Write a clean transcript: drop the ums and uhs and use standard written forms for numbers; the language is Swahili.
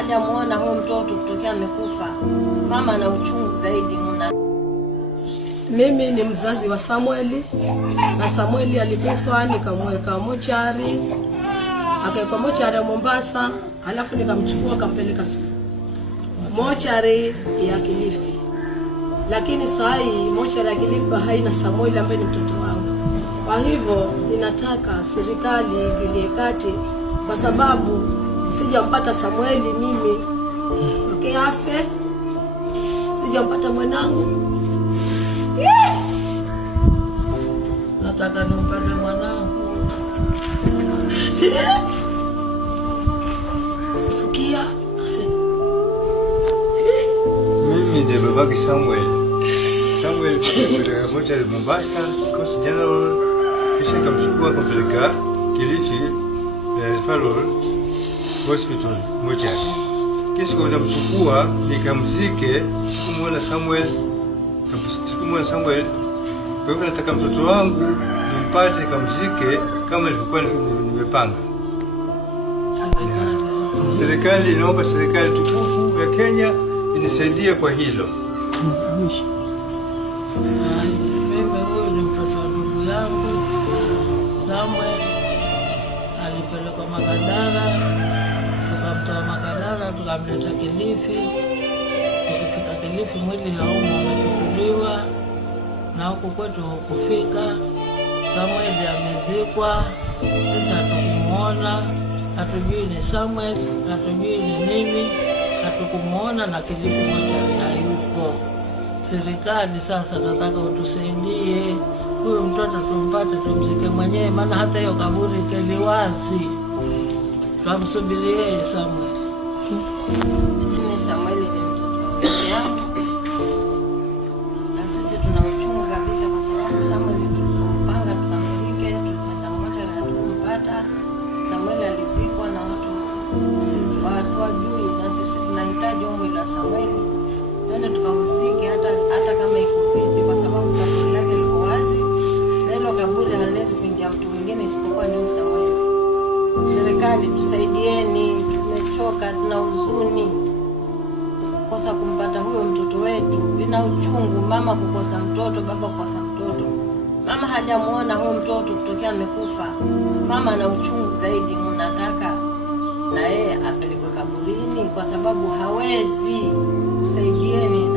hajamuona huyo mtoto kutokea amekufa. Mama ana uchungu zaidi mna. Mimi ni mzazi wa Samueli, na Samueli alikufa nikamweka mochari. Akaekwa mochari ya Mombasa, alafu nikamchukua kampeleka mochari ya Kilifi. Lakini saa hii mochari ya Kilifi haina Samueli ambaye ni mtoto wangu. Kwa hivyo ninataka serikali iingilie kati, kwa sababu sijampata Samueli mimi. Okay, afe. Sijampata mwanangu. Nataka nimpate mwanangu. Fukia. Mimi ndiye babake Samuel. Samuel kutoka mochari Mombasa, Coast General, kisha nikamchukua kumpeleka Kilifi Referral Hospital mochari. Kisha nikamchukua nikamzike, sikumuona Samuel. Kwa hivyo nataka mtoto wangu nimpate nikamzike kama nilivyokuwa nimepanga. Serikali inaomba, serikali tukufu ya Kenya inisaidie kwa hilo. Mimi huyu ni mtoto wa ndugu yangu Samuel. Alipelekwa Makadara, tukamtoa Makadara tukamleta Kilifi. Tukifika Kilifi mwili haumo, umechukuliwa na huku kwetu hukufika. Samuel amezikwa. Sasa hatukumuona, hatujui ni Samuel, hatujui ni nini, hatukumuona na Kilifi mochari hayupo. Serikali sasa nataka utusaidie, huyu mtoto tumpate tumzike mwenyewe, maana hata hiyo kaburi keliwazi. Tumsubirie yeye Samuel. Samueli ni mtoto wangu. Na sisi tuna uchungu kabisa kwa sababu Samueli tulipanga tukamzike, tulipata mmoja na tukumpata. Samueli alizikwa na watu wajui, na sisi tunahitaji mwili wa Samueli. Twende tukauzike hata kama iko vipi, kwa sababu kaburi lake liko wazi. Na hilo kaburi haliwezi kuingia mtu mwingine isipokuwa ni Samueli. Serikali tusaidieni, tumechoka, tuna huzuni kosa kumpata huyo mtoto wetu. Ina uchungu mama kukosa mtoto, baba kukosa mtoto. Mama hajamuona huyo mtoto kutokea amekufa. Mama ana uchungu zaidi, mnataka na yeye apelekwe kaburini kwa sababu hawezi. Usaidieni.